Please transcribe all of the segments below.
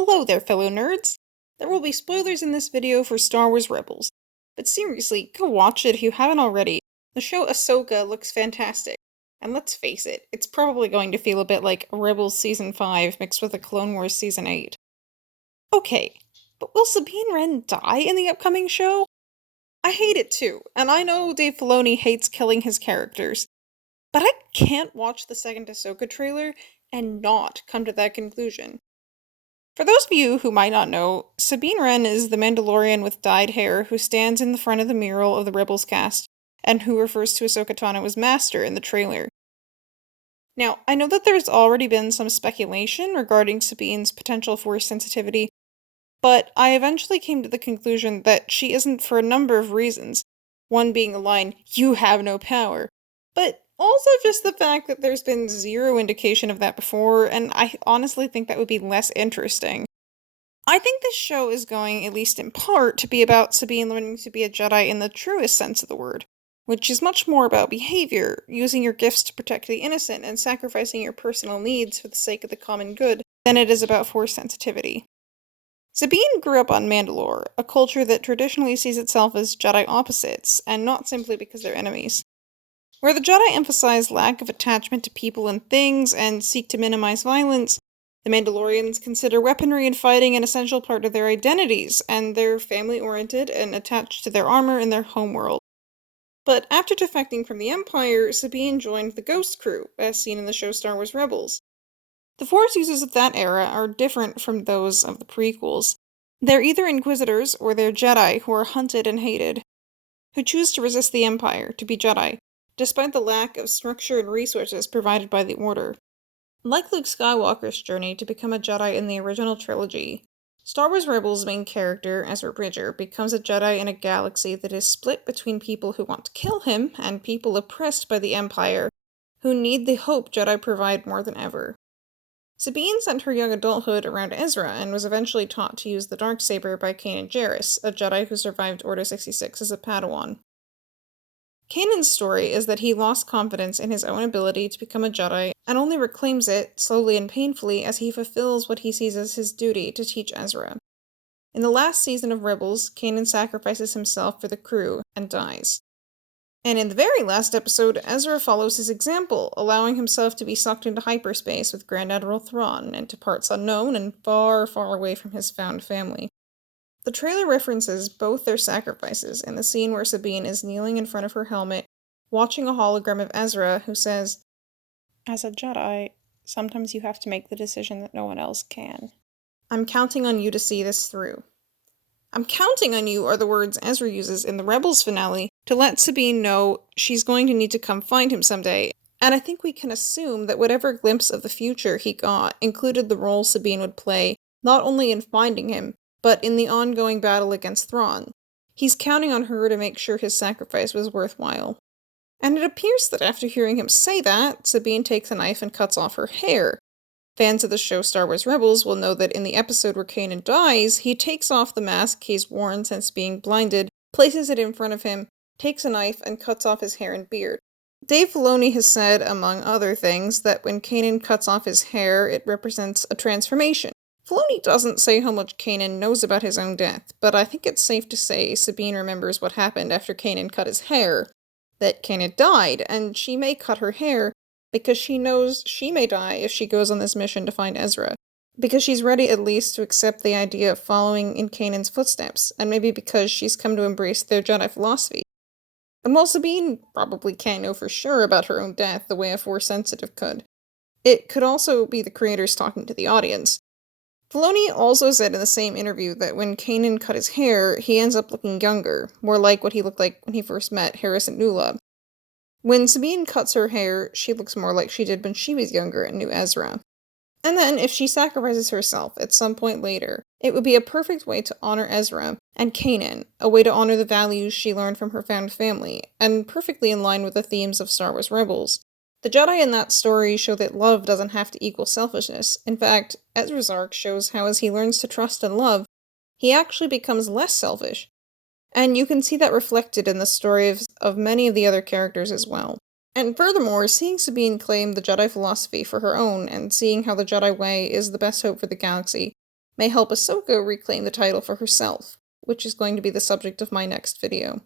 Hello there, fellow nerds! There will be spoilers in this video for Star Wars Rebels. But seriously, go watch it if you haven't already. The show Ahsoka looks fantastic. And let's face it, it's probably going to feel a bit like Rebels Season 5 mixed with a Clone Wars Season 8. Okay, but will Sabine Wren die in the upcoming show? I hate it too, and I know Dave Filoni hates killing his characters. But I can't watch the second Ahsoka trailer and not come to that conclusion. For those of you who might not know, Sabine Wren is the Mandalorian with dyed hair who stands in the front of the mural of the Rebels cast, and who refers to Ahsoka Tano as Master in the trailer. Now, I know that there's already been some speculation regarding Sabine's potential Force sensitivity, but I eventually came to the conclusion that she isn't for a number of reasons, one being the line, "You have no power," but also just the fact that there's been zero indication of that before, and I honestly think that would be less interesting. I think this show is going, at least in part, to be about Sabine learning to be a Jedi in the truest sense of the word, which is much more about behavior, using your gifts to protect the innocent and sacrificing your personal needs for the sake of the common good, than it is about Force sensitivity. Sabine grew up on Mandalore, a culture that traditionally sees itself as Jedi opposites, and not simply because they're enemies. Where the Jedi emphasize lack of attachment to people and things and seek to minimize violence, the Mandalorians consider weaponry and fighting an essential part of their identities, and they're family-oriented and attached to their armor and their homeworld. But after defecting from the Empire, Sabine joined the Ghost Crew, as seen in the show Star Wars Rebels. The Force users of that era are different from those of the prequels. They're either Inquisitors or they're Jedi who are hunted and hated, who choose to resist the Empire, to be Jedi, despite the lack of structure and resources provided by the Order. Like Luke Skywalker's journey to become a Jedi in the original trilogy, Star Wars Rebels' main character, Ezra Bridger, becomes a Jedi in a galaxy that is split between people who want to kill him and people oppressed by the Empire, who need the hope Jedi provide more than ever. Sabine spent her young adulthood around Ezra and was eventually taught to use the Darksaber by Kanan Jarrus, a Jedi who survived Order 66 as a Padawan. Kanan's story is that he lost confidence in his own ability to become a Jedi, and only reclaims it, slowly and painfully, as he fulfills what he sees as his duty to teach Ezra. In the last season of Rebels, Kanan sacrifices himself for the crew, and dies. And in the very last episode, Ezra follows his example, allowing himself to be sucked into hyperspace with Grand Admiral Thrawn, and to parts unknown and far, far away from his found family. The trailer references both their sacrifices in the scene where Sabine is kneeling in front of her helmet, watching a hologram of Ezra who says, "As a Jedi, sometimes you have to make the decision that no one else can. I'm counting on you to see this through." "I'm counting on you" are the words Ezra uses in the Rebels finale to let Sabine know she's going to need to come find him someday, and I think we can assume that whatever glimpse of the future he got included the role Sabine would play, not only in finding him, but in the ongoing battle against Thrawn. He's counting on her to make sure his sacrifice was worthwhile. And it appears that after hearing him say that, Sabine takes a knife and cuts off her hair. Fans of the show Star Wars Rebels will know that in the episode where Kanan dies, he takes off the mask he's worn since being blinded, places it in front of him, takes a knife, and cuts off his hair and beard. Dave Filoni has said, among other things, that when Kanan cuts off his hair, it represents a transformation. Filoni doesn't say how much Kanan knows about his own death, but I think it's safe to say Sabine remembers what happened after Kanan cut his hair. That Kanan died, and she may cut her hair because she knows she may die if she goes on this mission to find Ezra. Because she's ready at least to accept the idea of following in Kanan's footsteps, and maybe because she's come to embrace their Jedi philosophy. And while Sabine probably can't know for sure about her own death the way a Force-sensitive could, it could also be the creators talking to the audience. Filoni also said in the same interview that when Kanan cut his hair, he ends up looking younger, more like what he looked like when he first met Harrison Nula. When Sabine cuts her hair, she looks more like she did when she was younger and knew Ezra. And then, if she sacrifices herself at some point later, it would be a perfect way to honor Ezra and Kanan, a way to honor the values she learned from her found family, and perfectly in line with the themes of Star Wars Rebels. The Jedi in that story show that love doesn't have to equal selfishness. In fact, Ezra's arc shows how as he learns to trust and love, he actually becomes less selfish. And you can see that reflected in the stories of many of the other characters as well. And furthermore, seeing Sabine claim the Jedi philosophy for her own, and seeing how the Jedi way is the best hope for the galaxy, may help Ahsoka reclaim the title for herself, which is going to be the subject of my next video.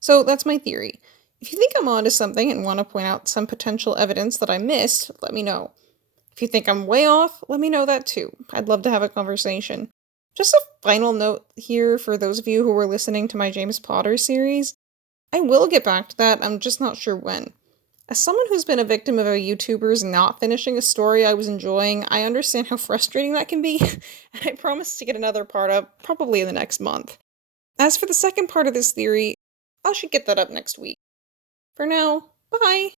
So that's my theory. If you think I'm onto something and want to point out some potential evidence that I missed, let me know. If you think I'm way off, let me know that too. I'd love to have a conversation. Just a final note here for those of you who were listening to my James Potter series. I will get back to that, I'm just not sure when. As someone who's been a victim of a YouTuber's not finishing a story I was enjoying, I understand how frustrating that can be, and I promise to get another part up probably in the next month. As for the second part of this theory, I should get that up next week. For now, bye!